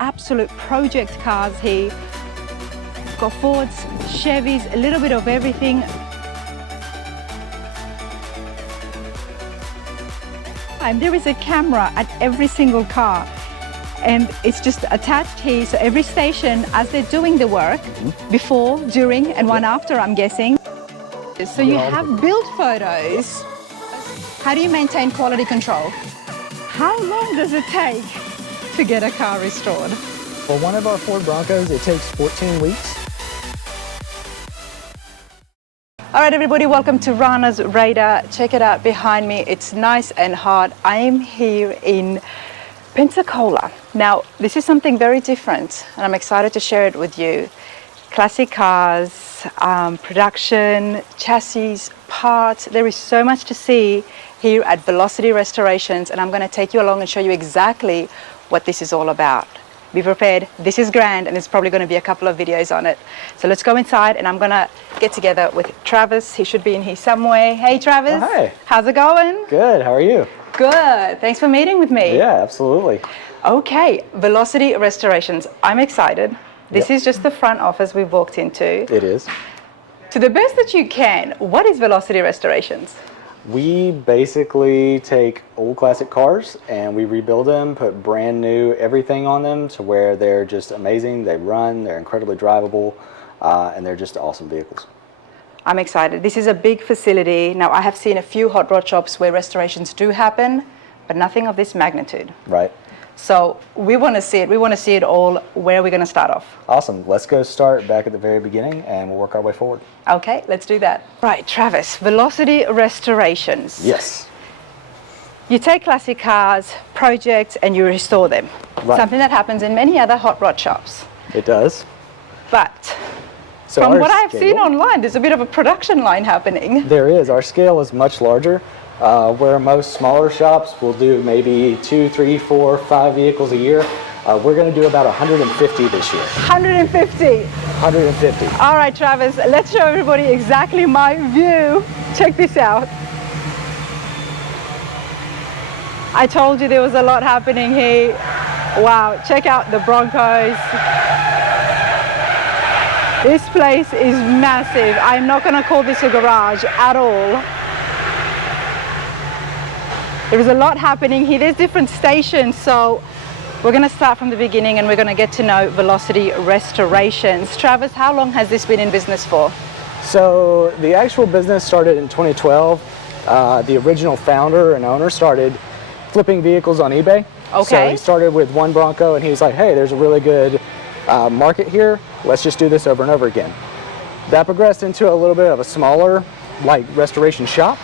absolute project cars here. We've got Fords, Chevys, a little bit of everything. And there is a camera at every single car, and it's just attached here. So every station, as they're doing the work, before, during, and one after, I'm guessing. So you have build photos. How do you maintain quality control? How long does it take to get a car restored? For one of our Ford Broncos, it takes 14 weeks. All right, everybody, welcome to Rana's Radar. Check it out behind me. It's nice and hot. I am here in Pensacola. Now, this is something very different, and I'm excited to share it with you. Classic cars, production, chassis, parts. There is so much to see here at Velocity Restorations, and I'm going to take you along and show you exactly what this is all about. Be prepared. This is grand, and there's probably going to be a couple of videos on it. So let's go inside, and I'm going to get together with Travis. He should be in here somewhere. Hey, Travis. Oh, hi. How's it going? Good. How are you? Good. Thanks for meeting with me. Yeah, absolutely. Okay, Velocity Restorations. I'm excited. This is just the front office we've walked into. It is. To the best that you can, what is Velocity Restorations? We basically take old classic cars and we rebuild them, put brand new everything on them to where they're just amazing. They run, they're incredibly drivable, and they're just awesome vehicles. I'm excited. This is a big facility. Now, I have seen a few hot rod shops where restorations do happen, but nothing of this magnitude. Right. So we want to see it. We want to see it all. Where are we going to start off? Awesome. Let's go start back at the very beginning and we'll work our way forward. Okay, let's do that. Right, Travis, Velocity Restorations. Yes. You take classic cars, projects, and you restore them. Right. Something that happens in many other hot rod shops. It does. But So from our what I've scale- seen online, there's a bit of a production line happening. There is. Our scale is much larger. Where most smaller shops will do maybe 2, 3, 4, 5 vehicles a year, we're going to do about 150 this year. 150. 150. All right, Travis, let's show everybody exactly my view. Check this out. I told you there was a lot happening here. Wow, check out the Broncos. This place is massive. I'm not going to call this a garage at all. There is a lot happening here. There's different stations, so we're going to start from the beginning and we're going to get to know Velocity Restorations. Travis, how long has this been in business for? So the actual business started in 2012. The original founder and owner started flipping vehicles on eBay. Okay. So he started with one Bronco and he was like, hey, there's a really good market here. Let's just do this over and over again. That progressed into a little bit of a smaller, like, restoration shop,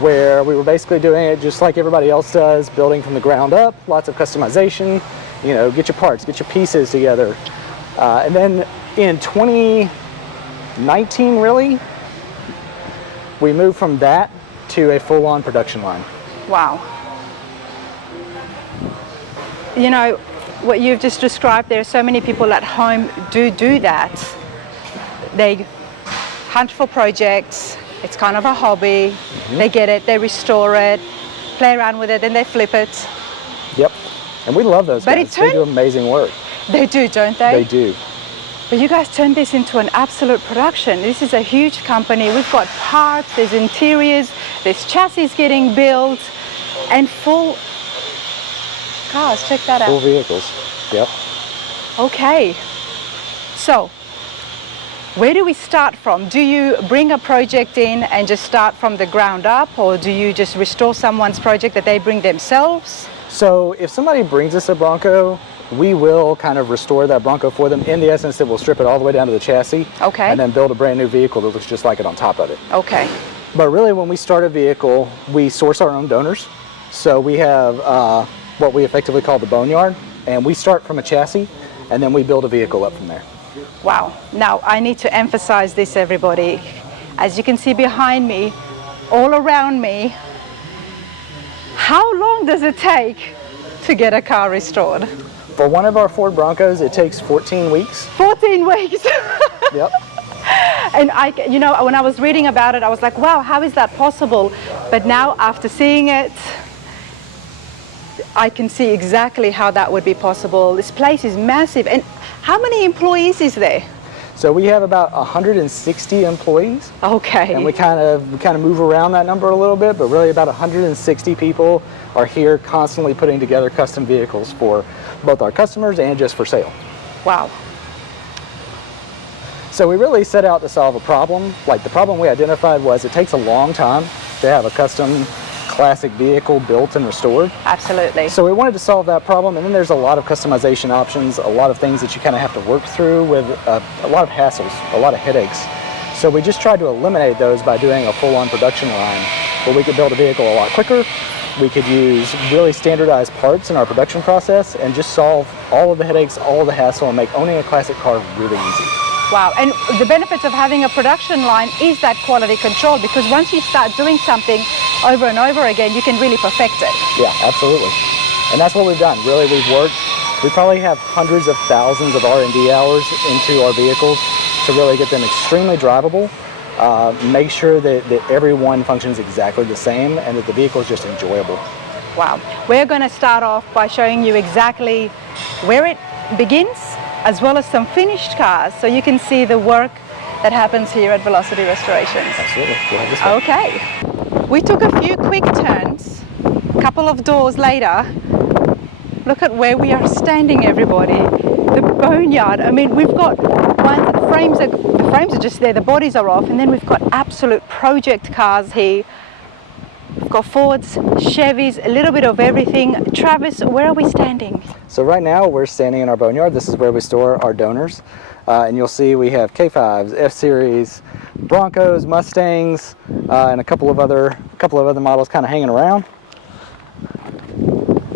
where we were basically doing it just like everybody else does, building from the ground up, lots of customization, you know, get your parts, get your pieces together. And then in 2019, really, we moved from that to a full-on production line. Wow. You know, what you've just described, there are so many people at home do that. They hunt for projects. It's kind of a hobby. They get it, they restore it, play around with it, then they flip it. Yep. And we love those guys. They do amazing work. They do, don't they? They do. But you guys turned this into an absolute production. This is a huge company. We've got parts, there's interiors, there's chassis getting built, and full cars. Check that out. Full vehicles. Yep. Okay. So, where do we start from? Do you bring a project in and just start from the ground up, or do you just restore someone's project that they bring themselves? So if somebody brings us a Bronco, we will kind of restore that Bronco for them. In the essence, that we'll strip it all the way down to the chassis. Okay. And then build a brand new vehicle that looks just like it on top of it. Okay. But really, when we start a vehicle, we source our own donors. So we have what we effectively call the boneyard, and we start from a chassis, and then we build a vehicle up from there. Wow. Now, I need to emphasize this, everybody. As you can see behind me, all around me, how long does it take to get a car restored? For one of our Ford Broncos, it takes 14 weeks. 14 weeks. Yep. And you know, when I was reading about it, I was like, wow, how is that possible? But now, after seeing it, I can see exactly how that would be possible. This place is massive. And how many employees is there? So we have about 160 employees. Okay. And we kind of move around that number a little bit, but really about 160 people are here constantly putting together custom vehicles for both our customers and just for sale. Wow. So we really set out to solve a problem. Like, the problem we identified was it takes a long time to have a custom classic vehicle built and restored. Absolutely. So we wanted to solve that problem, and then there's a lot of customization options, a lot of things that you kind of have to work through with a lot of hassles, a lot of headaches. So we just tried to eliminate those by doing a full-on production line where we could build a vehicle a lot quicker. We could use really standardized parts in our production process and just solve all of the headaches, all of the hassle, and make owning a classic car really easy. Wow, and the benefits of having a production line is that quality control, because once you start doing something over and over again, you can really perfect it. Yeah, absolutely. And that's what we've done. Really, we probably have hundreds of thousands of R&D hours into our vehicles to really get them extremely drivable, make sure that every one functions exactly the same and that the vehicle is just enjoyable. Wow. We're going to start off by showing you exactly where it begins, as well as some finished cars, so you can see the work that happens here at Velocity Restorations. Absolutely. Go ahead this way. Okay. We took a few quick turns. A couple of doors later, look at where we are standing, everybody. The boneyard. I mean, we've got one, the frames are just there, the bodies are off, and then we've got absolute project cars here. We've got Fords, Chevys, a little bit of everything. Travis, where are we standing? So right now we're standing in our boneyard. This is where we store our donors. And you'll see we have K5s, F-Series, Broncos, Mustangs, and a couple of other models kind of hanging around.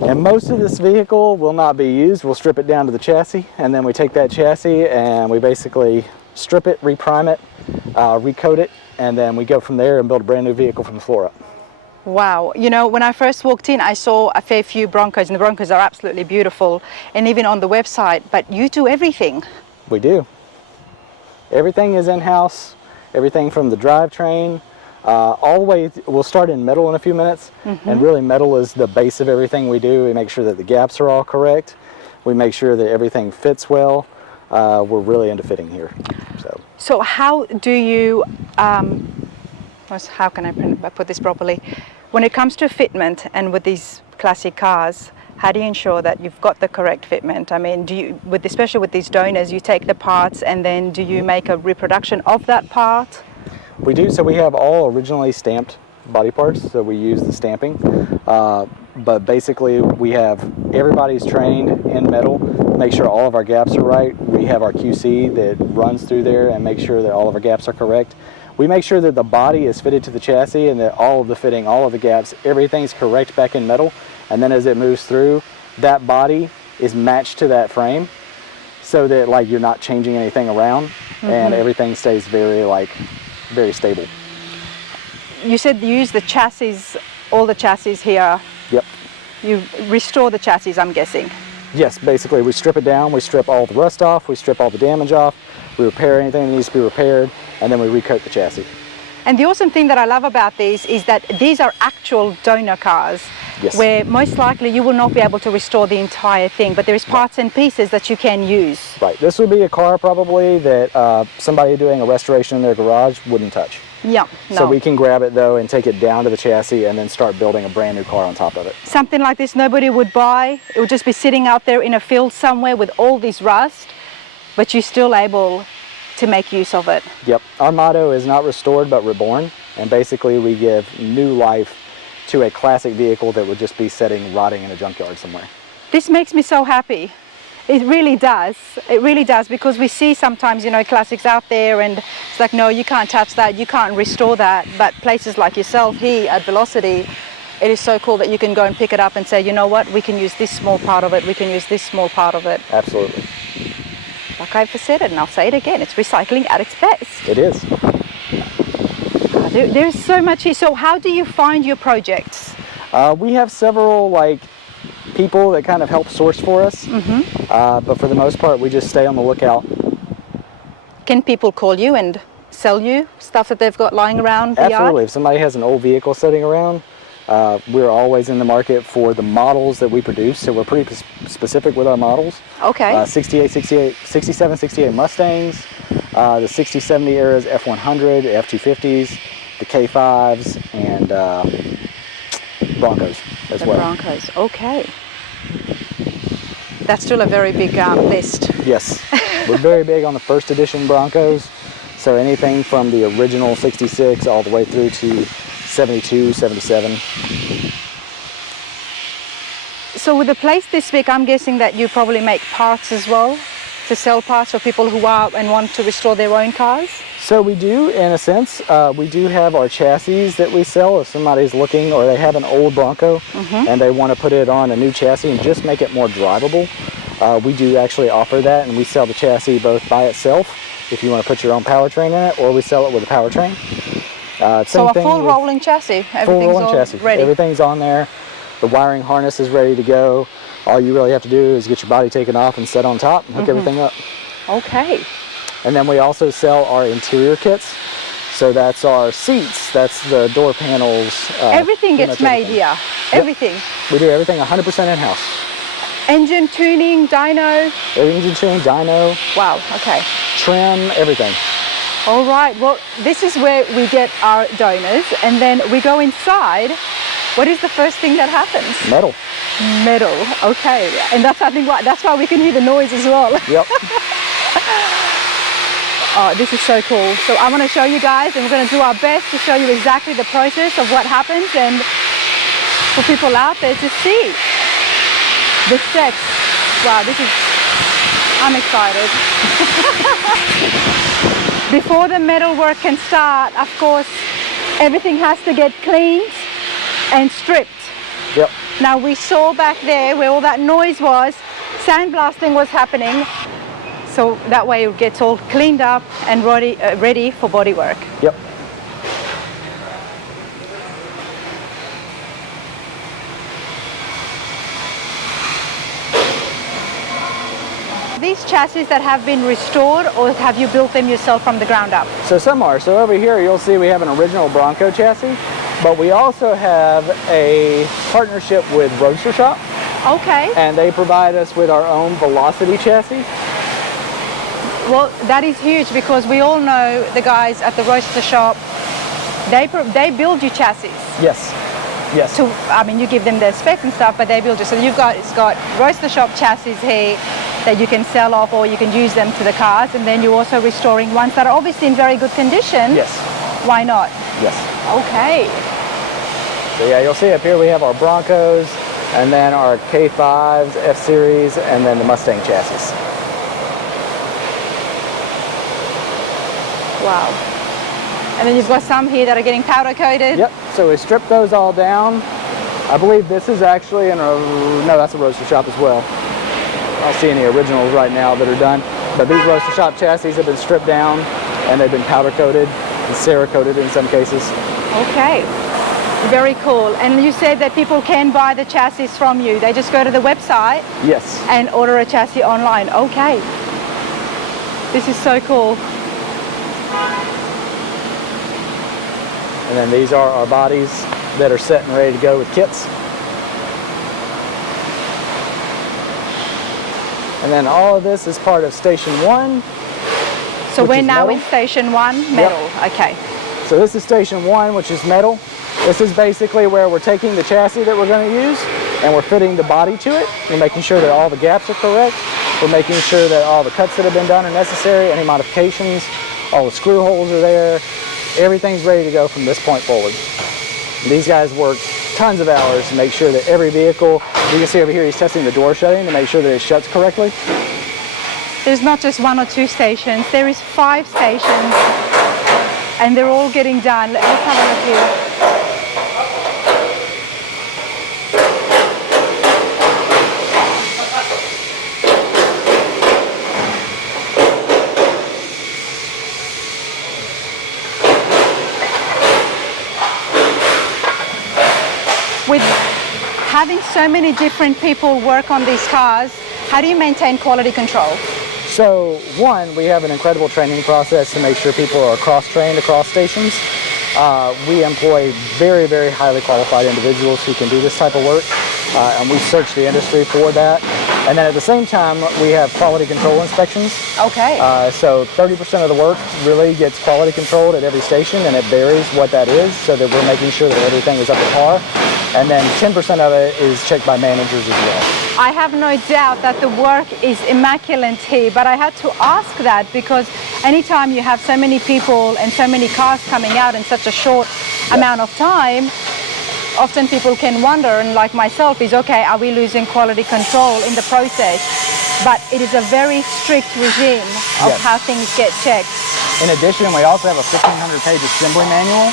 And most of this vehicle will not be used. We'll strip it down to the chassis, and then we take that chassis and we basically strip it, reprime it, recoat it, and then we go from there and build a brand new vehicle from the floor up. Wow, you know, when I first walked in, I saw a fair few Broncos, and the Broncos are absolutely beautiful, and even on the website, but you do everything. We do. Everything is in-house, everything from the drivetrain, all the way, we'll start in metal in a few minutes, and really metal is the base of everything we do. We make sure that the gaps are all correct. We make sure that everything fits well. We're really into fitting here. So how do you, how can I put this properly? When it comes to fitment and with these classic cars, how do you ensure that you've got the correct fitment? I mean, do you, especially with these donors, you take the parts and then do you make a reproduction of that part? We do. So we have all originally stamped body parts, so we use the stamping. But basically we have, everybody's trained in metal, make sure all of our gaps are right. We have our QC that runs through there and make sure that all of our gaps are correct. We make sure that the body is fitted to the chassis and that all of the fitting, all of the gaps, everything's correct back in metal. And then as it moves through, that body is matched to that frame so that like you're not changing anything around and everything stays very stable. You said you use the chassis, all the chassis here. Yep. You restore the chassis, I'm guessing. Yes, basically we strip it down, we strip all the rust off, we strip all the damage off, we repair anything that needs to be repaired, and then we recoat the chassis. And the awesome thing that I love about these is that these are actual donor cars. Yes. Where most likely you will not be able to restore the entire thing, but there is parts and pieces that you can use. Right, this would be a car probably that somebody doing a restoration in their garage wouldn't touch. Yeah, no. So we can grab it though and take it down to the chassis and then start building a brand new car on top of it. Something like this nobody would buy. It would just be sitting out there in a field somewhere with all this rust, but you're still able to make use of it. Yep, our motto is not restored but reborn, and basically we give new life to a classic vehicle that would just be sitting rotting in a junkyard somewhere. This makes me so happy. It really does. It really does, because we see sometimes, you know, classics out there and it's like, no, you can't touch that, you can't restore that. But places like yourself here at Velocity, it is so cool that you can go and pick it up and say, you know what, we can use this small part of it, we can use this small part of it. Absolutely. Like I've said it and I'll say it again, it's recycling at its best. It is. There's so much here. So how do you find your projects? We have several people that kind of help source for us, but for the most part we just stay on the lookout. Can people call you and sell you stuff that they've got lying around the Absolutely. yard? If somebody has an old vehicle sitting around, We're always in the market for the models that we produce, so we're pretty specific with our models. Okay. 67, 68 Mustangs, the 60, 70 eras F100, F250s, the K5s, and Broncos as well. The Broncos, okay. That's still a very big list. Yes, we're very big on the first edition Broncos, so anything from the original 66 all the way through to 72, 77. So with a place this big, I'm guessing that you probably make parts as well, to sell parts for people who are and want to restore their own cars? So we do, in a sense. We do have our chassis that we sell if somebody's looking, or they have an old Bronco and they want to put it on a new chassis and just make it more drivable. We do actually offer that, and we sell the chassis both by itself if you want to put your own powertrain in it, or we sell it with a powertrain. So a full rolling chassis, everything's all ready. Everything's on there. The wiring harness is ready to go. All you really have to do is get your body taken off and set on top and hook everything up. Okay. And then we also sell our interior kits. So that's our seats, that's the door panels. Everything gets made here, everything. Yep. We do everything 100% in-house. Engine tuning, dyno? Engine tuning, dyno. Wow, okay. Trim, everything. All right, well, this is where we get our donors, and then we go inside. What is the first thing that happens? Metal. Metal, okay. And that's, I think, that's why we can hear the noise as well. Yep. Oh, this is so cool. So I want to show you guys, and we're going to do our best to show you exactly the process of what happens, and for people out there to see the steps. Wow, I'm excited. Before the metal work can start, of course, everything has to get cleaned and stripped. Yep. Now we saw back there where all that noise was, sandblasting was happening. So that way it gets all cleaned up and ready for body work. Yep. These chassis that have been restored, or have you built them yourself from the ground up? So some are. So over here you'll see we have an original Bronco chassis, but we also have a partnership with Roadster Shop. Okay. And they provide us with our own Velocity chassis. Well, that is huge, because we all know the guys at the Roadster Shop, they build you chassis. Yes. Yes. I mean, you give them their specs and stuff, but they build you. So it's got Roadster Shop chassis here that you can sell off, or you can use them to the cars, and then you're also restoring ones that are obviously in very good condition. Yes. Why not? Yes. Okay. So yeah, you'll see up here we have our Broncos, and then our K5s, F-Series, and then the Mustang chassis. Wow. And then you've got some here that are getting powder coated. Yep, so we stripped those all down. I believe this is actually no, that's a Roadster Shop as well. I don't see any originals right now that are done, but these Roadster Shop chassis have been stripped down, and they've been powder coated and Cerakoted in some cases. Okay, very cool. And you said that people can buy the chassis from you. They just go to the website. Yes. And order a chassis online. Okay. This is so cool. And then these are our bodies that are set and ready to go with kits. And then all of this is part of Station 1. So we're now in Station 1, metal. Yep. Okay. So this is Station 1, which is metal. This is basically where we're taking the chassis that we're going to use and we're fitting the body to it. We're making sure that all the gaps are correct. We're making sure that all the cuts that have been done are necessary, any modifications, all the screw holes are there. Everything's ready to go from this point forward. These guys work tons of hours to make sure that every vehicle, you can see over here he's testing the door shutting to make sure that it shuts correctly. There's not just 1 or 2 stations, there is 5 stations, and they're all getting done. Let's have a look here. With having so many different people work on these cars, how do you maintain quality control? So one, we have an incredible training process to make sure people are cross-trained across stations. We employ very, very highly qualified individuals who can do this type of work, and we search the industry for that. And then at the same time, we have quality control inspections. Okay. So 30% of the work really gets quality controlled at every station, and it varies what that is, so that we're making sure that everything is up to par. And then 10% of it is checked by managers as well. I have no doubt that the work is immaculate here, but I had to ask that because anytime you have so many people and so many cars coming out in such a short amount of time, often people can wonder, and like myself, is okay, are we losing quality control in the process? But it is a very strict regime of how things get checked. In addition, we also have a 1,500-page assembly manual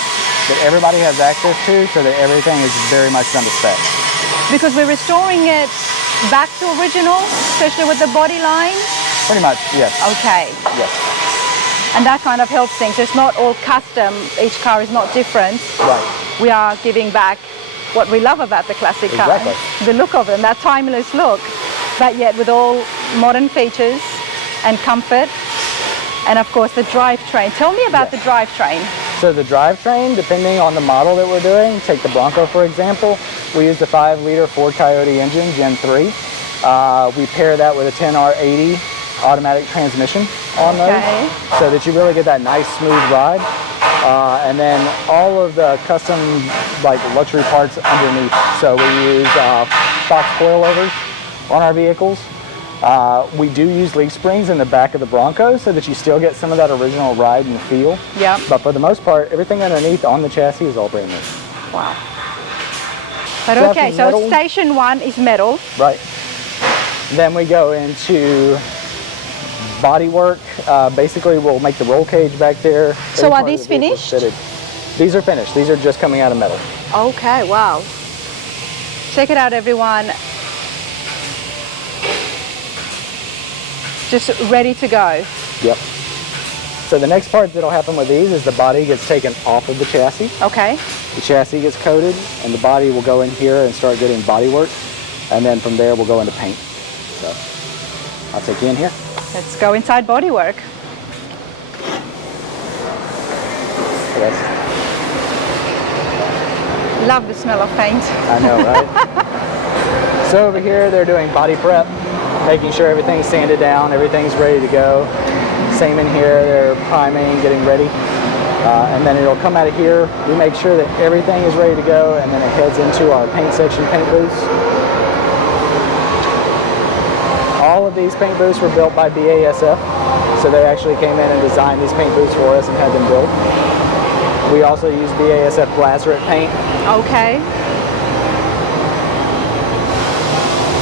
that everybody has access to, so that everything is very much done to spec. Because we're restoring it back to original, especially with the body line? Pretty much, yes. Okay. Yes. And that kind of helps things. It's not all custom. Each car is not different. Right. We are giving back what we love about the classic car. The look of them, that timeless look, but yet with all modern features and comfort. And of course the drivetrain. Tell me about the drivetrain. So the drivetrain, depending on the model that we're doing, take the Bronco for example, we use the 5-liter Ford Coyote engine, Gen 3. We pair that with a 10R80 automatic transmission on those, so that you really get that nice smooth ride. And then all of the custom like luxury parts underneath. So we use Fox coilovers on our vehicles. We do use leaf springs in the back of the Broncos so that you still get some of that original ride and feel. Yeah. But for the most part, everything underneath on the chassis is all brand new. Wow. But okay, so station 1 is metal. Right. Then we go into body work. Basically, we'll make the roll cage back there. So are these finished? These are finished. These are just coming out of metal. Okay, wow. Check it out, everyone. Just ready to go. Yep. So the next part that'll happen with these is the body gets taken off of the chassis. Okay. The chassis gets coated, and the body will go in here and start getting body work. And then from there, we'll go into paint. So I'll take you in here. Let's go inside bodywork. Love the smell of paint. I know, right? So over here, they're doing body prep, making sure everything's sanded down, everything's ready to go. Same in here, they're priming, getting ready. And then it'll come out of here. We make sure that everything is ready to go, and then it heads into our paint section paint booths. All of these paint booths were built by BASF, so they actually came in and designed these paint booths for us and had them built. We also use BASF Glazeret paint. Okay.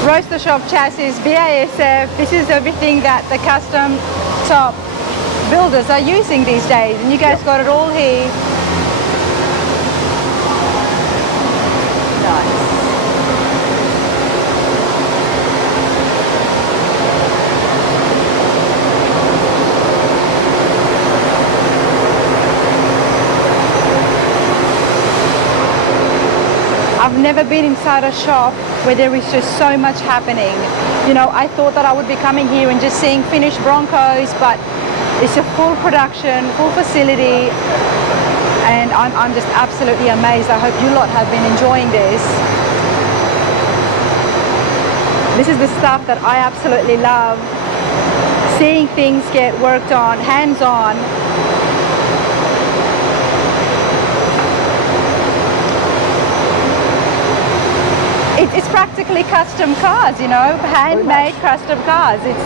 Roadster Shop chassis, BASF, this is everything that the custom top builders are using these days, and you guys got it all here. Nice. I've never been inside a shop where there is just so much happening. You know, I thought that I would be coming here and just seeing finished Broncos, but it's a full production, full facility, and I'm just absolutely amazed. I hope you lot have been enjoying this. This is the stuff that I absolutely love. Seeing things get worked on, hands-on. It's practically custom cars, you know, handmade custom cars. It's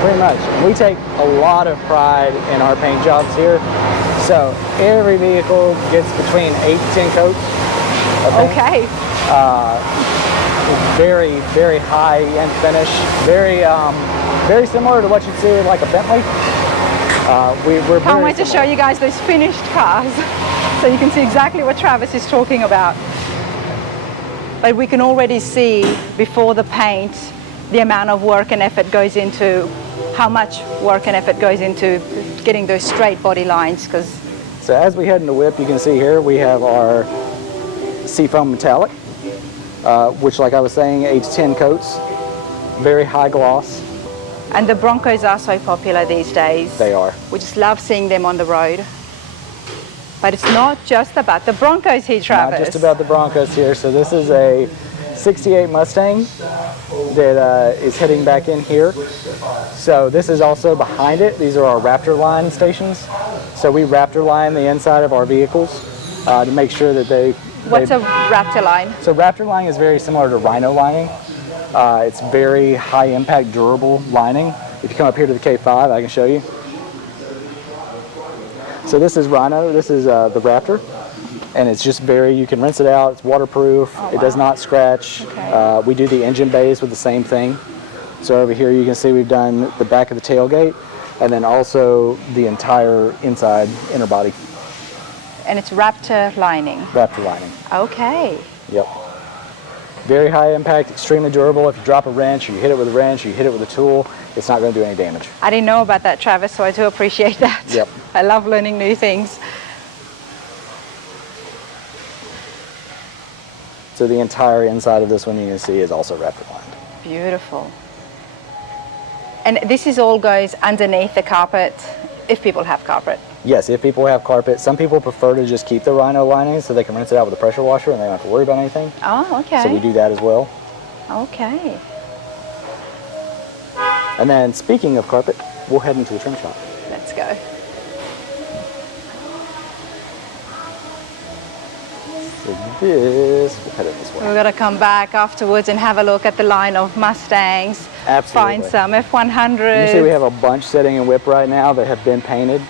pretty much. We take a lot of pride in our paint jobs here. So every vehicle gets between 8 to 10 coats of paint. Okay. Very, very high-end finish. Very similar to what you'd see like a Bentley. Can't wait to show you guys those finished cars so you can see exactly what Travis is talking about. But we can already see before the paint the amount of work and effort goes into, how much work and effort goes into getting those straight body lines. So as we head into whip, you can see here we have our seafoam metallic, which, like I was saying, 8 to 10 coats, very high gloss. And the Broncos are so popular these days. They are. We just love seeing them on the road. But it's not just about the Broncos here, Travis. Not just about the Broncos here. So this is a 68 Mustang that is heading back in here. So this is also behind it. These are our Raptor line stations. So we Raptor line the inside of our vehicles to make sure that they... What's a Raptor line? So Raptor lining is very similar to Rhino lining. It's very high impact, durable lining. If you come up here to the K5, I can show you. So this is Rhino, this is the Raptor. And it's just very, you can rinse it out, it's waterproof, Oh, wow. It does not scratch. Okay. We do the engine bays with the same thing. So over here you can see we've done the back of the tailgate and then also the entire inside inner body. And it's Raptor lining. Raptor lining. Okay. Yep. Very high impact, extremely durable. If you drop a wrench or you hit it with a wrench or you hit it with a tool, it's not going to do any damage. I didn't know about that, Travis, so I do appreciate that. Yep. I love learning new things. So the entire inside of this one you can see is also Raptor lined. Beautiful. And this is all goes underneath the carpet, if people have carpet. Yes, if people have carpet. Some people prefer to just keep the Rhino lining so they can rinse it out with a pressure washer and they don't have to worry about anything. Oh, okay. So we do that as well. Okay. And then speaking of carpet, we'll head into the trim shop. Let's go. So we'll head it this way. We've got to come back afterwards and have a look at the line of Mustangs. Absolutely. Find some F100s. You see we have a bunch sitting in whip right now that have been painted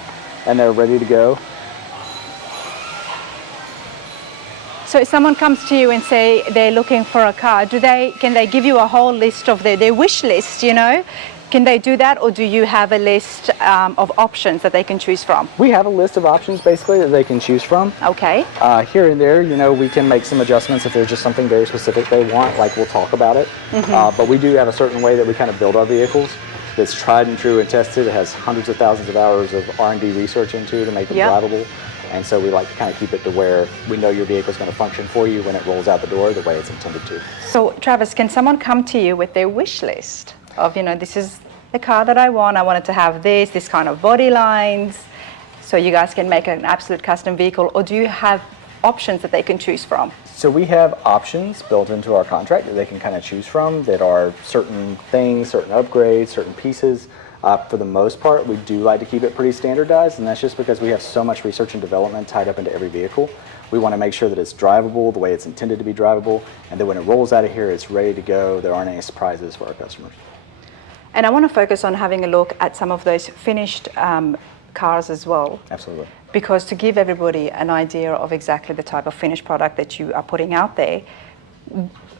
and they're ready to go. So if someone comes to you and say they're looking for a car, can they give you a whole list of their wish list, you know? Can they do that, or do you have a list of options that they can choose from? We have a list of options basically that they can choose from. Okay. Here and there, you know, we can make some adjustments if there's just something very specific they want, like we'll talk about it. But we do have a certain way that we kind of build our vehicles that's tried and true and tested. It has hundreds of thousands of hours of R&D research into to make them drivable. And so we like to kind of keep it to where we know your vehicle is going to function for you when it rolls out the door the way it's intended to. So Travis, can someone come to you with their wish list of, you know, this is the car that I wanted to have this kind of body lines, so you guys can make an absolute custom vehicle, or do you have options that they can choose from? So we have options built into our contract that they can kind of choose from that are certain things, certain upgrades, certain pieces. For the most part, we do like to keep it pretty standardized, and that's just because we have so much research and development tied up into every vehicle. We want to make sure that it's drivable the way it's intended to be drivable, and that when it rolls out of here, it's ready to go. There aren't any surprises for our customers. And I want to focus on having a look at some of those finished cars as well. Absolutely. Because to give everybody an idea of exactly the type of finished product that you are putting out there,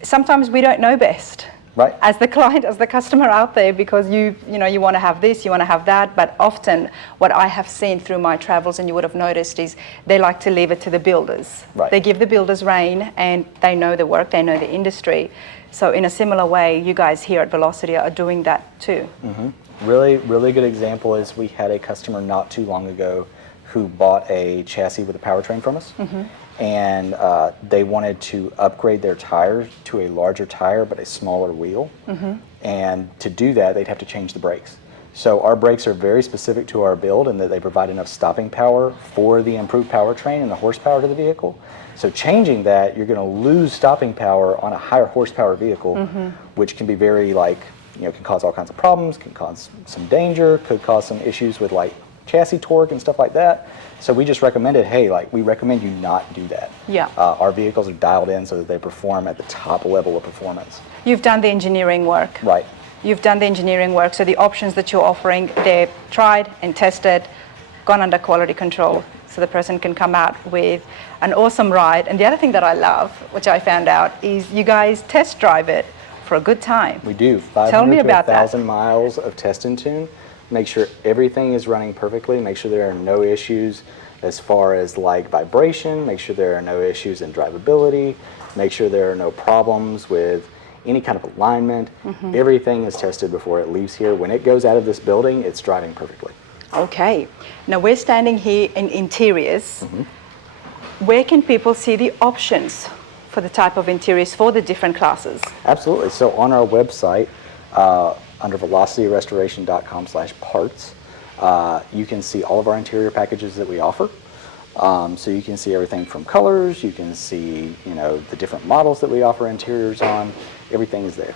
sometimes we don't know best. Right. As the client, as the customer out there, because you want to have this, you want to have that, but often what I have seen through my travels, and you would have noticed, is they like to leave it to the builders. Right. They give the builders rein, and they know the work, they know the industry. So in a similar way, you guys here at Velocity are doing that too. Mm-hmm. Really good example is we had a customer not too long ago who bought a chassis with a powertrain from us. Mm-hmm. And they wanted to upgrade their tires to a larger tire but a smaller wheel. Mm-hmm. And to do that, they'd have to change the brakes. So our brakes are very specific to our build in that they provide enough stopping power for the improved powertrain and the horsepower to the vehicle. So changing that, you're going to lose stopping power on a higher horsepower vehicle, mm-hmm. which can be very can cause all kinds of problems, can cause some danger, could cause some issues with chassis torque and stuff like that. So we just recommended, we recommend you not do that. Yeah. Our vehicles are dialed in so that they perform at the top level of performance. You've done the engineering work. Right. You've done the engineering work, so the options that you're offering, they're tried and tested, gone under quality control, so the person can come out with an awesome ride. And the other thing that I love, which I found out, is you guys test drive it for a good time. We do. Tell me 500 about to 1,000 that. miles of test and tune. Make sure everything is running perfectly, make sure there are no issues as far as vibration, make sure there are no issues in drivability, make sure there are no problems with any kind of alignment. Mm-hmm. Everything is tested before it leaves here. When it goes out of this building, it's driving perfectly. Okay. Now we're standing here in interiors. Mm-hmm. Where can people see the options for the type of interiors for the different classes? Absolutely. So on our website, under velocityrestoration.com/parts, you can see all of our interior packages that we offer. So you can see everything from colors, you can see, you know, the different models that we offer interiors on. Everything is there.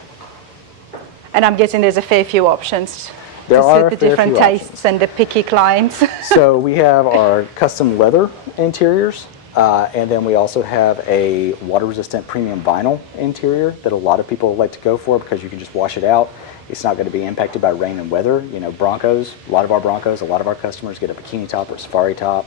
And I'm guessing there's a fair few options There to are suit a the fair different few tastes options. and the picky clients. So we have our custom leather interiors, and then we also have a water-resistant premium vinyl interior that a lot of people like to go for because you can just wash it out. It's not going to be impacted by rain and weather. You know, Broncos, a lot of our customers get a bikini top or safari top.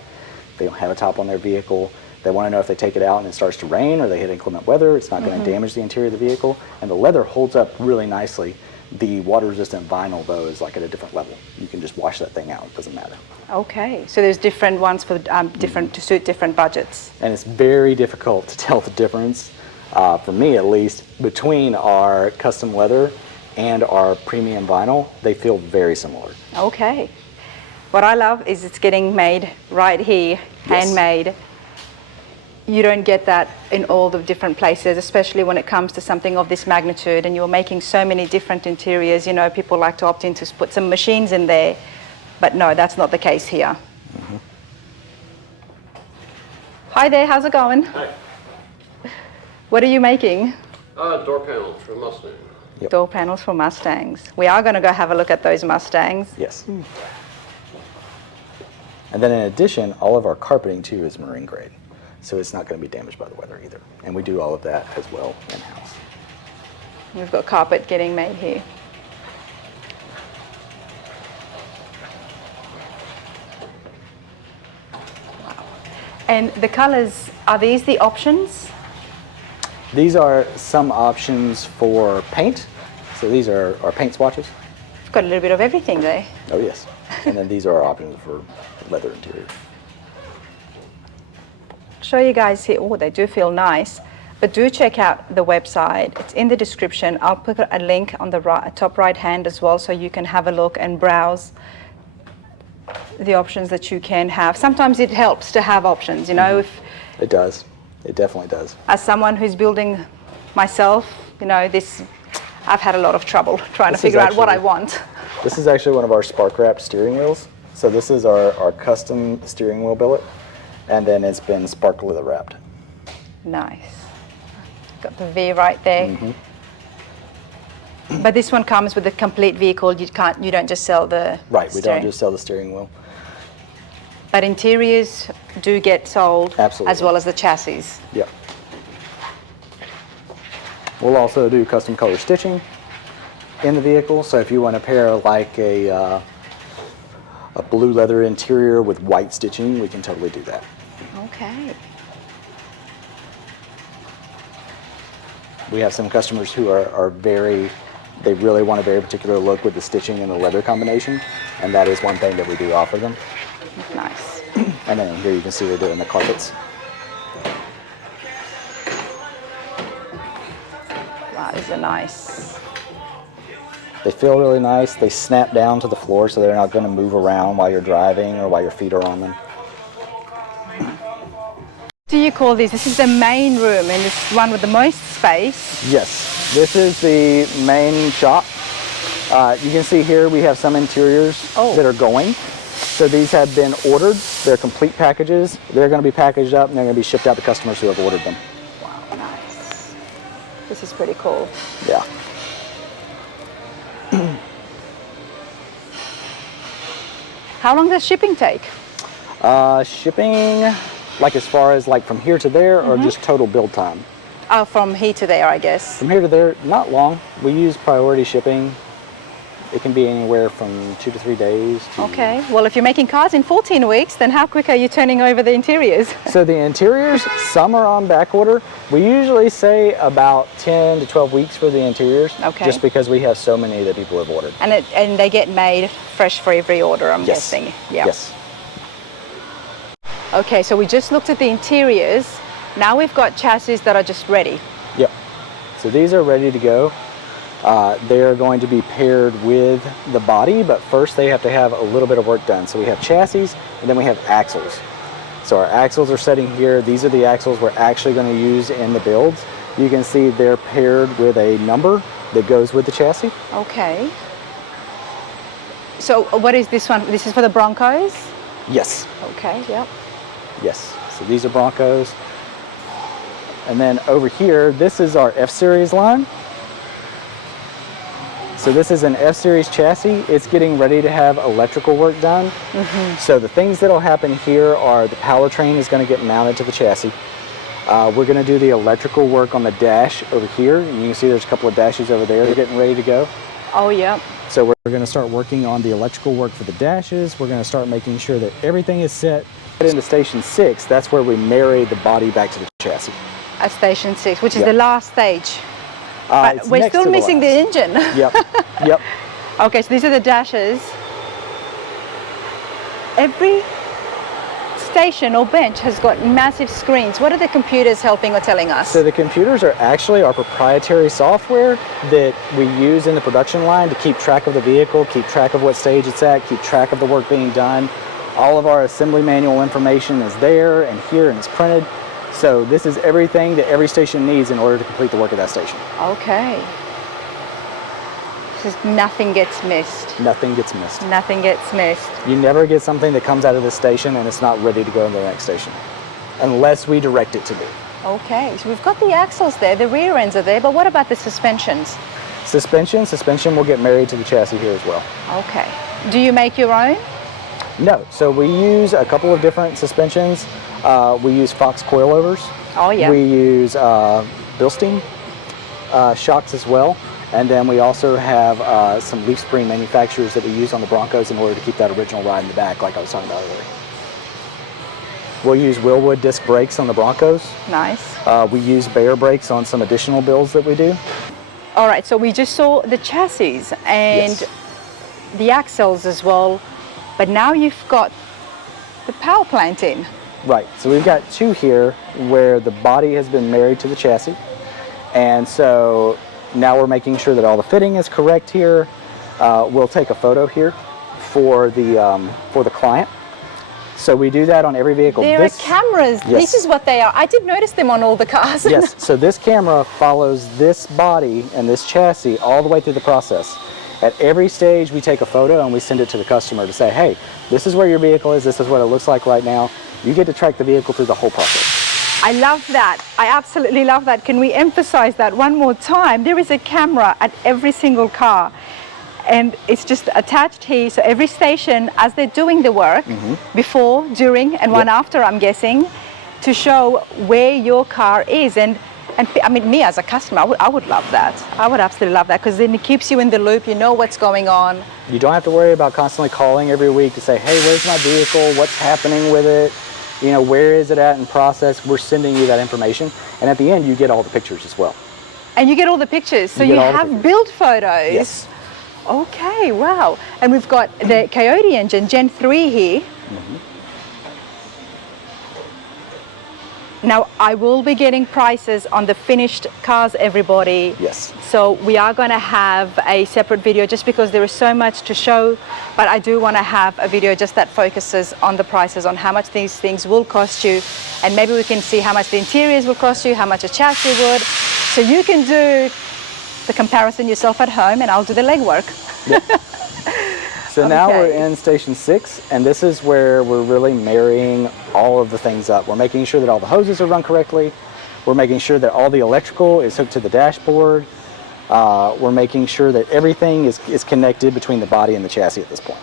They don't have a top on their vehicle. They want to know if they take it out and it starts to rain or they hit inclement weather, it's not going to damage the interior of the vehicle. And the leather holds up really nicely. The water-resistant vinyl, though, is like at a different level. You can just wash that thing out. It doesn't matter. Okay, so there's different ones for different to suit different budgets. And it's very difficult to tell the difference, for me at least, between our custom leather and our premium vinyl. They feel very similar. Okay. What I love is it's getting made right here, handmade. You don't get that in all the different places, especially when it comes to something of this magnitude and you're making so many different interiors. You know, people like to opt in to put some machines in there, but no, that's not the case here. Hi there, how's it going? Hi. What are you making? Door panels for Mustang. Yep. Door panels for Mustangs. We are going to go have a look at those Mustangs. Yes. And then in addition, all of our carpeting too is marine grade. So it's not going to be damaged by the weather either. And we do all of that as well in-house. We've got carpet getting made here. Wow. And the colors, are these the options? These are some options for paint. So these are our paint swatches. It's got a little bit of everything there. Oh yes. And then these are our options for leather interior. Show you guys here. Oh, they do feel nice. But do check out the website. It's in the description. I'll put a link on the top right hand as well so you can have a look and browse the options that you can have. Sometimes it helps to have options, you know. It does. It definitely does. As someone who's building myself, you know, I've had a lot of trouble trying to figure out what I want. This is actually one of our spark wrapped steering wheels. So this is our custom steering wheel billet, and then it's been spark leather wrapped. Nice. Got the V right there. But this one comes with a complete vehicle. You don't just sell the Right, we steering. don't just sell the steering wheel. But interiors do get sold. Absolutely. As well as the chassis. Yeah. We'll also do custom color stitching in the vehicle. So if you want to pair like a blue leather interior with white stitching, we can totally do that. Okay. We have some customers who they really want a very particular look with the stitching and the leather combination, and that is one thing that we do offer them. Nice. And then here you can see we're doing the carpets. Wow, these are nice. They feel really nice. They snap down to the floor so they're not going to move around while you're driving or while your feet are on them. What do you call this? This is the main room and it's one with the most space. Yes, this is the main shop. You can see here we have some interiors that are going. So these have been ordered. They're complete packages. They're going to be packaged up and they're going to be shipped out to customers who have ordered them. Wow, nice. This is pretty cool. Yeah. How long does shipping take? Shipping, like as far as like from here to there or just total build time? Oh, from here to there, I guess. From here to there, not long. We use priority shipping. It can be anywhere from 2 to 3 days. Okay. Well, if you're making cars in 14 weeks, then how quick are you turning over the interiors? So the interiors, some are on back order. We usually say about 10 to 12 weeks for the interiors. Okay. Just because we have so many that people have ordered. And they get made fresh for every order, I'm guessing. Yeah. Yes. Okay, so we just looked at the interiors. Now we've got chassis that are just ready. Yep. So these are ready to go. They are going to be paired with the body, but first they have to have a little bit of work done. So we have chassis and then we have axles. So our axles are sitting here. These are the axles we're actually going to use in the builds. You can see they're paired with a number that goes with the chassis. Okay. So what is this one? This is for the Broncos? Yes. Okay, yep. Yes, so these are Broncos. And then over here, this is our F-Series line. So this is an F-Series chassis. It's getting ready to have electrical work done. So the things that'll happen here are the powertrain is going to get mounted to the chassis. We're going to do the electrical work on the dash over here. And you can see there's a couple of dashes over there. They're getting ready to go. Oh, yeah. So we're going to start working on the electrical work for the dashes. We're going to start making sure that everything is set. Into station 6, that's where we marry the body back to the chassis. At station 6, which is the last stage. But It's we're next still to missing the last. engine. Yep, yep. Okay, so these are the dashes. Every station or bench has got massive screens. What are the computers helping or telling us? So the computers are actually our proprietary software that we use in the production line to keep track of the vehicle, keep track of what stage it's at, keep track of the work being done. All of our assembly manual information is there and here and it's printed. So this is everything that every station needs in order to complete the work of that station. Okay. Just nothing gets missed. Nothing gets missed. Nothing gets missed. You never get something that comes out of this station and it's not ready to go to the next station, unless we direct it to be. Okay, so we've got the axles there, the rear ends are there, but what about the suspensions? Suspension will get married to the chassis here as well. Okay. Do you make your own? No, so we use a couple of different suspensions. We use Fox coilovers. Oh, yeah. We use Bilstein shocks as well. And then we also have some leaf spring manufacturers that we use on the Broncos in order to keep that original ride in the back, like I was talking about earlier. We'll use Willwood disc brakes on the Broncos. Nice. We use Bayer brakes on some additional builds that we do. All right, so we just saw the chassis and Yes. the axles as well, but now you've got the power plant in. Right, so we've got two here where the body has been married to the chassis. And so now we're making sure that all the fitting is correct here. We'll take a photo here for the client. So we do that on every vehicle. There are cameras. Yes. This is what they are. I did notice them on all the cars. Yes, so this camera follows this body and this chassis all the way through the process. At every stage we take a photo and we send it to the customer to say, hey, this is where your vehicle is, this is what it looks like right now. You get to track the vehicle through the whole process. I love that. I absolutely love that. Can we emphasize that one more time? There is a camera at every single car and it's just attached here. So every station, as they're doing the work, before, during, and one after, I'm guessing, to show where your car is. And I mean, me as a customer, I would love that. I would absolutely love that because then it keeps you in the loop. You know what's going on. You don't have to worry about constantly calling every week to say, hey, where's my vehicle? What's happening with it? You know, where is it at in process? We're sending you that information. And at the end, you get all the pictures as well. And you get all the pictures. So You you get all the have pictures. build photos. Yes. Okay, wow. And we've got the Coyote engine, Gen 3 here. Now, I will be getting prices on the finished cars, everybody. Yes. So we are going to have a separate video just because there is so much to show, but I do want to have a video just that focuses on the prices, on how much these things will cost you, and maybe we can see how much the interiors will cost you, how much a chassis would, so you can do the comparison yourself at home and I'll do the legwork. So now we're Okay. in station 6, and this is where we're really marrying all of the things up. We're making sure that all the hoses are run correctly. We're making sure that all the electrical is hooked to the dashboard. We're making sure that everything is connected between the body and the chassis at this point.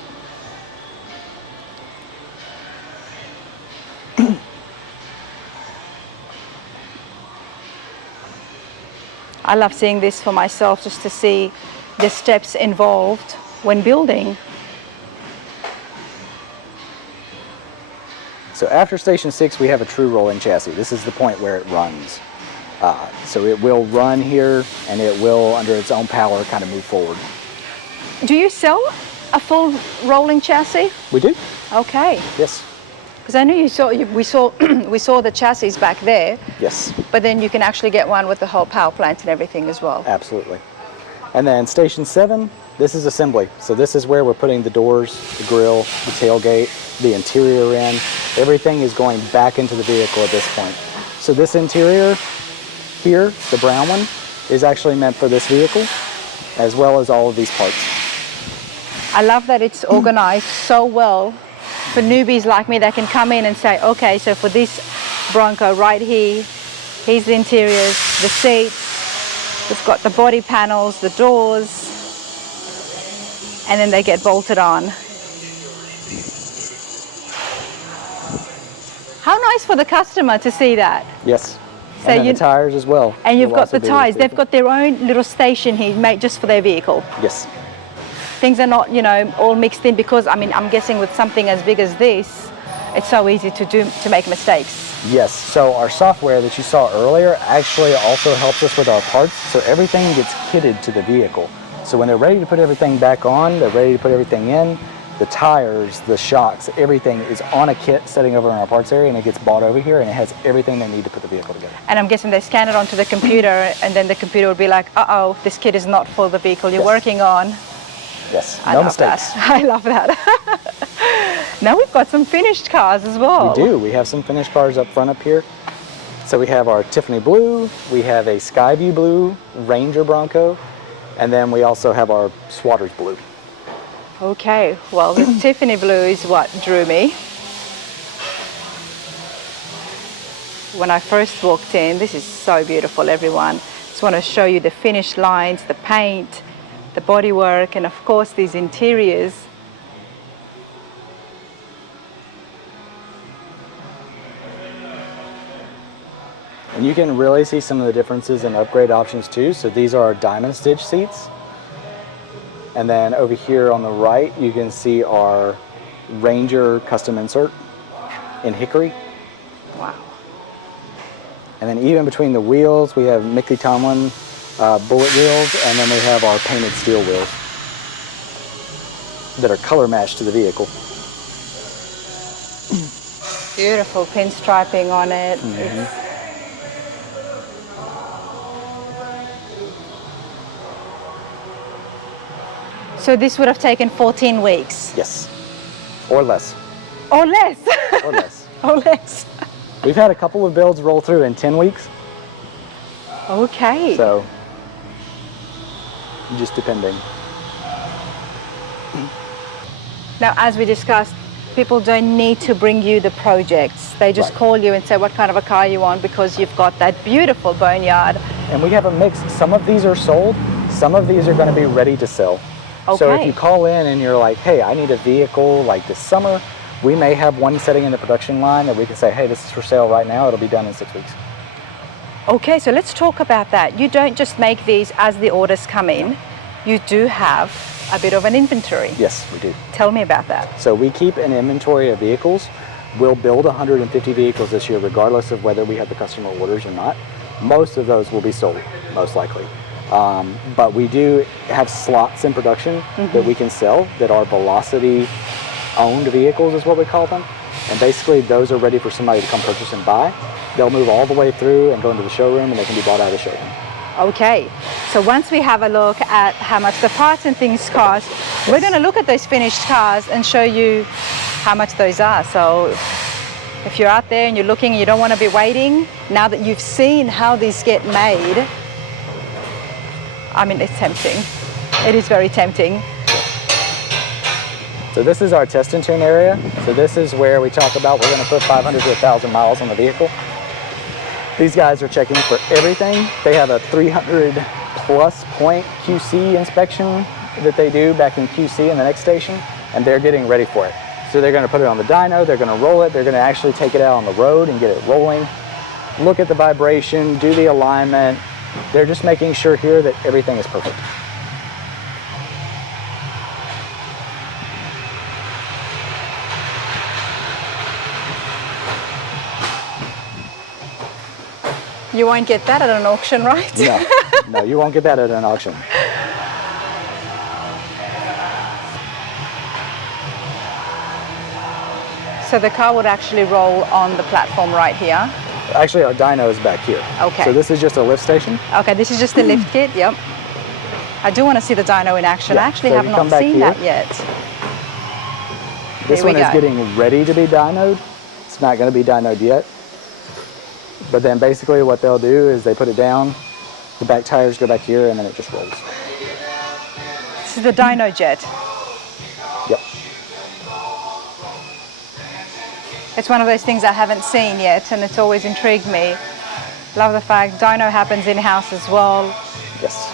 I love seeing this for myself just to see the steps involved when building. So after station 6, we have a true rolling chassis. This is the point where it runs. So it will run here, and it will, under its own power, kind of move forward. Do you sell a full rolling chassis? We do? Okay. Yes. Because I know we saw the chassis back there, Yes, but then you can actually get one with the whole power plant and everything as well. absolutely. And then station 7, this is assembly. So this is where we're putting the doors, the grille, the tailgate, the interior in. Everything is going back into the vehicle at this point. So this interior here, the brown one, is actually meant for this vehicle, as well as all of these parts. I love that it's organized so well for newbies like me that can come in and say, okay, so for this Bronco right here, here's the interiors, the seats, we've got the body panels, the doors, and then they get bolted on. How nice for the customer to see that. Yes. So And then the tires as well. And you've will got also the be tires. with They've got their own little station here made just for their vehicle. Yes. Things are not, you know, all mixed in because, I mean, I'm guessing with something as big as this, it's so easy to make mistakes. Yes, so our software that you saw earlier actually also helps us with our parts, so everything gets kitted to the vehicle. So when they're ready to put everything back on, they're ready to put everything in, the tires, the shocks, everything is on a kit sitting over in our parts area, and it gets bought over here, and it has everything they need to put the vehicle together. And I'm guessing they scan it onto the computer, and then the computer will be like, uh-oh, this kit is not for the vehicle you're working on. Yes, I no love mistakes. That. I love that. Now we've got some finished cars as well. We do. We have some finished cars up front up here. So we have our Tiffany Blue, we have a Skyview Blue Ranger Bronco, and then we also have our Swatters Blue. Okay, well, the Tiffany Blue is what drew me. When I first walked in, this is so beautiful, everyone. Just want to show you the finished lines, the paint, the bodywork, and of course these interiors. And you can really see some of the differences in upgrade options too. So these are our diamond stitch seats. And then over here on the right, you can see our Ranger custom insert in hickory. Wow. And then even between the wheels, we have Mickey Tomlin bullet wheels, and then we have our painted steel wheels that are color matched to the vehicle. Beautiful pinstriping on it. So this would have taken 14 weeks? Yes, or less. Or less? Or less. Or less. We've had a couple of builds roll through in 10 weeks. Okay. So, just depending. Now, as we discussed, people don't need to bring you the projects. They just call you and say what kind of a car you want because you've got that beautiful boneyard. And we have a mix. Some of these are sold. Some of these are going to be ready to sell. Okay. So if you call in and you're like, hey, I need a vehicle like this summer, we may have one setting in the production line that we can say, hey, this is for sale right now. It'll be done in 6 weeks. Okay, so let's talk about that. You don't just make these as the orders come in. You do have a bit of an inventory. Yes, we do. Tell me about that. So we keep an inventory of vehicles. We'll build 150 vehicles this year, regardless of whether we have the customer orders or not. Most of those will be sold, most likely. But we do have slots in production that we can sell that are velocity owned vehicles is what we call them. And basically those are ready for somebody to come purchase and buy. They'll move all the way through and go into the showroom, and they can be bought out of the showroom. Okay, so once we have a look at how much the parts and things cost, we're going to look at those finished cars and show you how much those are. So if you're out there and you're looking and you don't want to be waiting, now that you've seen how these get made, I mean, it's tempting. It is very tempting. So this is our test and tune area. So this is where we talk about we're going to put 500 to 1,000 miles on the vehicle. These guys are checking for everything. They have a 300 plus point QC inspection that they do back in QC in the next station, and they're getting ready for it. So they're going to put it on the dyno, they're going to roll it, they're going to actually take it out on the road and get it rolling, look at the vibration, do the alignment. They're just making sure here that everything is perfect. You won't get that at an auction, right? No, no, you won't get that at an auction. So the car would actually roll on the platform right here. Actually, our dyno is back here. Okay. So this is just a lift station. Okay, this is just the lift kit, yep. I do want to see the dyno in action. Yeah, I actually so have you not come back seen here. that yet. This Here we one is go. getting ready to be dynoed. It's not going to be dynoed yet. But then basically what they'll do is they put it down, the back tires go back here, and then it just rolls. This is the dyno jet. Yep. It's one of those things I haven't seen yet, and it's always intrigued me. Love the fact dyno happens in-house as well. Yes.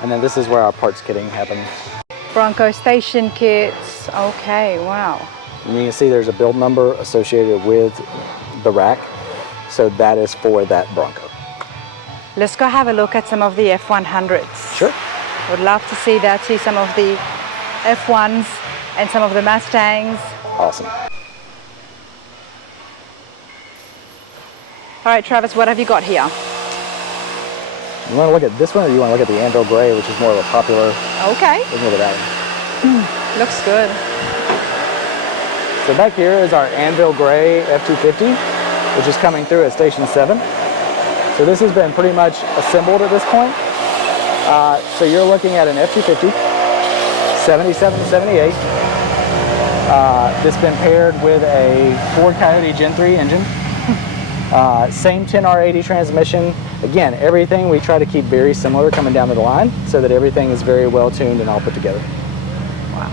And then this is where our parts kitting happens. Bronco station kits. Okay, wow. And you can see there's a build number associated with the rack. So that is for that Bronco. Let's go have a look at some of the F100s. Sure. Would love to see that, see some of the F1s and some of the Mustangs. Awesome. All right, Travis, what have you got here? You want to look at this one, or you want to look at the Anvil Gray, which is more of a popular? Okay. Let's look at that one. Looks good. So back here is our Anvil Gray F250, which is coming through at Station 7. So this has been pretty much assembled at this point. So you're looking at an F250, 77 to 78. This has been paired with a Ford Coyote Gen 3 engine. Same 10R80 transmission. Again, everything we try to keep very similar coming down to the line so that everything is very well tuned and all put together. Wow.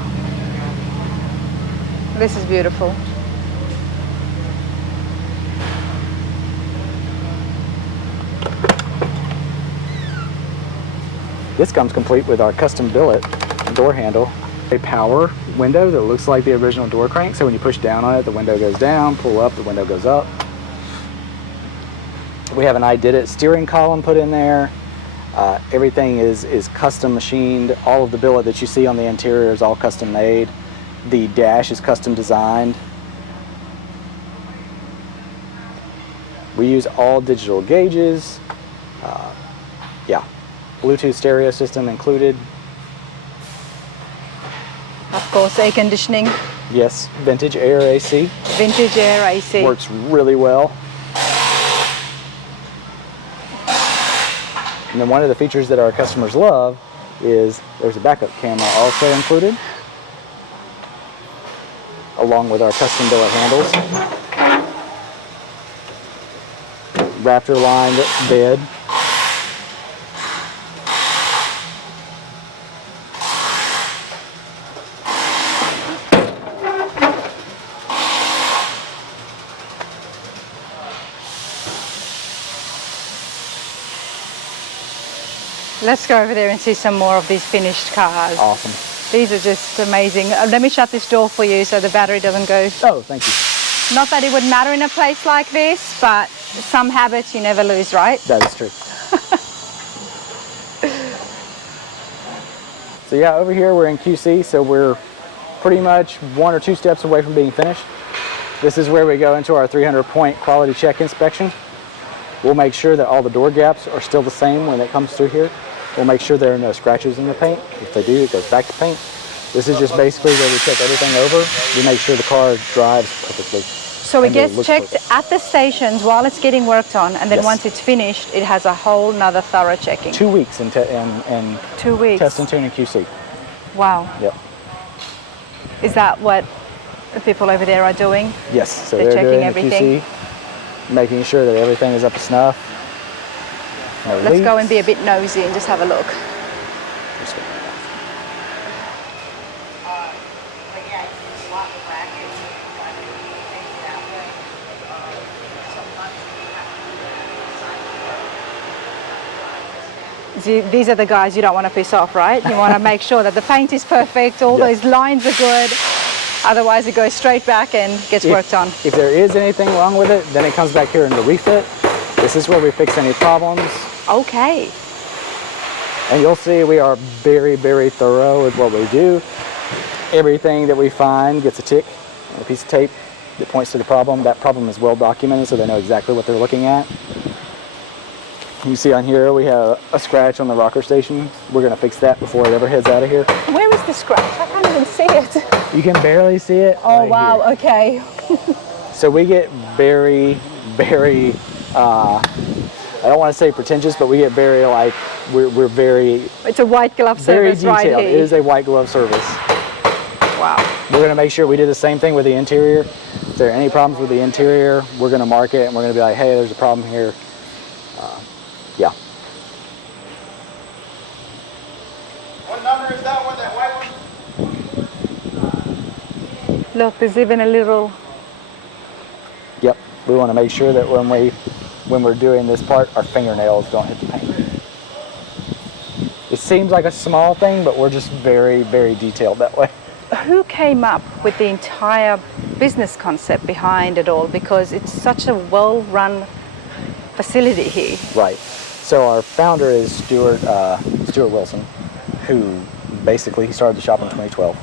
This is beautiful. This comes complete with our custom billet door handle. A power window that looks like the original door crank, so when you push down on it, the window goes down, pull up, the window goes up. We have an I Did It steering column put in there. Everything is custom machined. All of the billet that you see on the interior is all custom made. The dash is custom designed. We use all digital gauges. Yeah, Bluetooth stereo system included. Of course, air conditioning. Yes, vintage air AC. Vintage air AC. Works really well. And then one of the features that our customers love is there's a backup camera also included, along with our custom billet handles. Raptor lined bed. Let's go over there and see some more of these finished cars. Awesome. These are just amazing. Let me shut this door for you so the battery doesn't go. Oh, thank you. Not that it would matter in a place like this, but some habits you never lose, right? That is true. So yeah, over here we're in QC, so we're pretty much 1 or 2 steps away from being finished. This is where we go into our 300-point quality check inspection. We'll make sure that all the door gaps are still the same when it comes through here. We'll make sure there are no scratches in the paint. If they do, it goes back to paint. This is just basically where we check everything over. We make sure the car drives perfectly. So it gets checked at the stations while it's getting worked on, and then Yes. once it's finished, it has a whole nother thorough checking. 2 weeks in 2 weeks. test and tune and QC. Wow. Yep. Is that what the people over there are doing? Yes. So They're they're checking doing everything. the QC, making sure that everything is up to snuff. No Let's go leaks. and be a bit nosy and just have a look. Just go. These are the guys you don't want to piss off, right? You want to make sure that the paint is perfect, all Yes. those lines are good. Otherwise it goes straight back and gets worked on. If there is anything wrong with it, then it comes back here into refit. This is where we fix any problems. Okay. And you'll see we are very, very thorough with what we do. Everything that we find gets a tick on a piece of tape that points to the problem. That problem is well documented so they know exactly what they're looking at. You see on here we have a scratch on the rocker station. We're going to fix that before it ever heads out of here. Where is the scratch? I can't even see it. You can barely see it. Oh, right wow. here. Okay. So we get very, very, I don't want to say pretentious, but we get very like, we're very, It's a white glove very service right detailed. here. It is a white glove service. Wow. We're going to make sure we do the same thing with the interior. If there are any problems with the interior, we're going to mark it and we're going to be like, hey, there's a problem here. Yeah. Look, there's even a little. Yep. We want to make sure that when we're doing this part, our fingernails don't hit the paint. It seems like a small thing, but we're just very, very detailed that way. Who came up with the entire business concept behind it all? Because it's such a well-run facility here. Right. So our founder is Stuart Wilson, who basically he started the shop in 2012,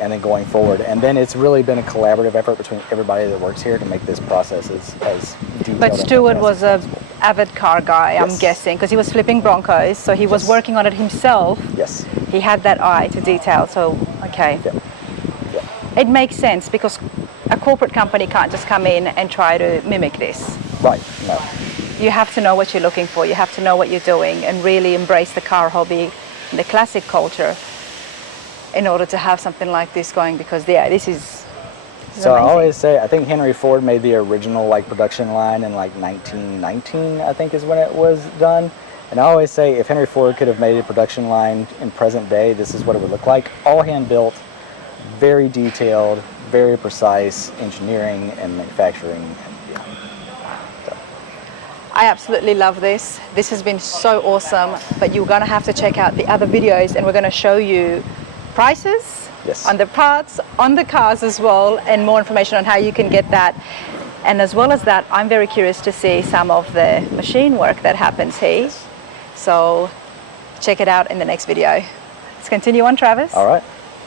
and then going forward. And then it's really been a collaborative effort between everybody that works here to make this process as detailed. But Stuart was as an avid car guy, Yes. I'm guessing, because he was flipping Broncos, so he was Yes. working on it himself. Yes. He had that eye to detail, so okay. Yep. Yep. It makes sense because a corporate company can't just come in and try to mimic this. Right. No. You have to know what you're looking for, you have to know what you're doing and really embrace the car hobby, the classic culture in order to have something like this going, because yeah, this is So I amazing. always say, I think Henry Ford made the original like production line in like 1919, I think is when it was done. And I always say, if Henry Ford could have made a production line in present day, this is what it would look like. All hand built, very detailed, very precise engineering and manufacturing. Yeah. So, I absolutely love this. This has been so awesome, but you're gonna have to check out the other videos and we're gonna show you prices Yes. on the parts, on the cars as well, and more information on how you can get that. And as well as that, I'm very curious to see some of the machine work that happens here. So check it out in the next video. Let's continue on, Travis. all right.